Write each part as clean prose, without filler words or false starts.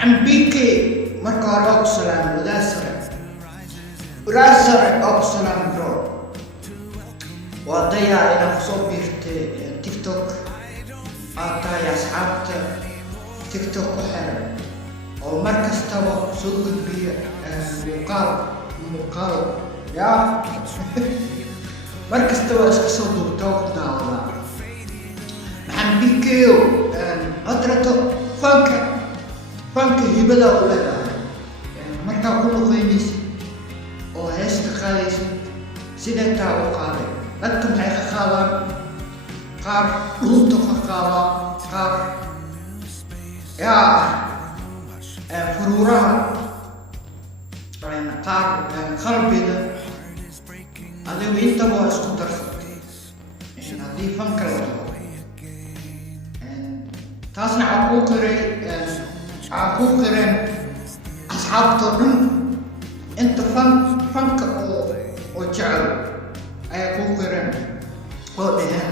عم بيكي مركا روكسلان وراسر أوكسلان برو وضيع إلى خصوبيرت تيك توك يا أصحابت تيك توك وحرم أو مركز توا سوق بي مقال يا مركز توا اسكسو دوك داولا محن بيكيو أدرتو فانك هبلا ولا مركا كله قيميس oo heesta qaadaysid sideetaa u qaaday dadka maxay ka qaadaan qaar dhulta ka qaada qaar furuuraha qaar qalbiga adigu intaba waa isku darsatay haddii fanka la tago taasna waxaa kuu qireen asxaabtoo dhan انت فنك وجعل اي كوكرن قولها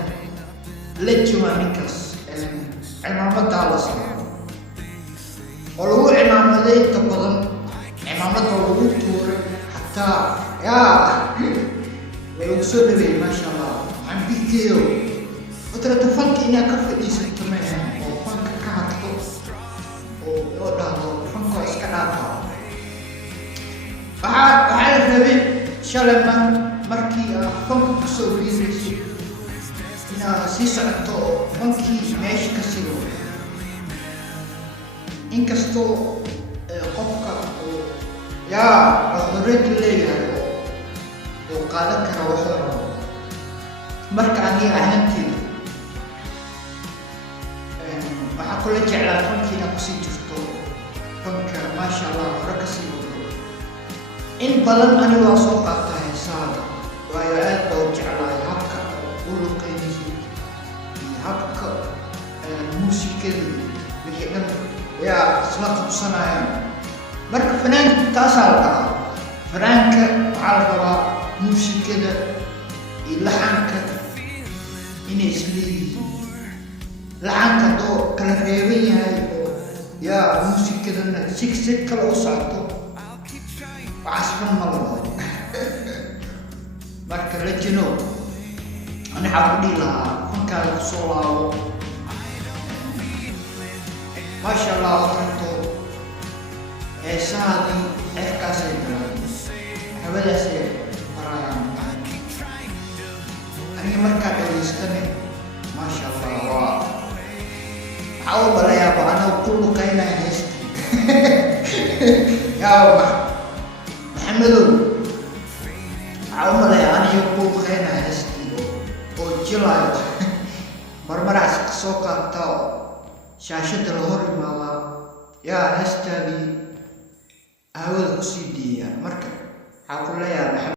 لجوا نكس عمامة دالس ولو عمامة دي تبضن عمامة ولو تور حتى يا ويوصل بي ما شاء الله عم بيكيو وترى تفنك إنها كفدي ستمين وفنك كهاتو ودالو فنك اسكناتو waxaa la rabay shalama markii fanka kusoo riidayso inaad sii socoto oo fankii meesha ka sigo inkastoo qofka xorriyad leeyahay oo qaadan kara wuxuu rabo marka aniga ahaanteyda waxaa kula jeclaa fankii inaad kusii jirto fanka maasha allah hore kasii wado in badan aniga waa soo qaatay heesaada waayo aad baa u jeclahay habka u luqeynaysid iyo habka muusikada wixii dhan isla qabsanayaan marka fanaanka taasaa la dhahaa fanaanka waxaa la rabaa muusikada iyo laxanka inay isleeyihiin laxanka haddoo kala reeban yahay oo muusikadana si kale u socoto وعصفن ملوى marka la jino ana xaqdi la fanka la soo laawo ma sha Allah tanto saadi kaasay hawadaasi marayaan ani marka dhageystanay ma sha Allah waa hawo balaya bana kullu qayna heesti yaa محمدو عمر يعني يقول خينا هستي او جلاي مرمرعس سوقا تاو شاشة الهور مالا يا هستالي اول قصيدي مركب حقول يا محمد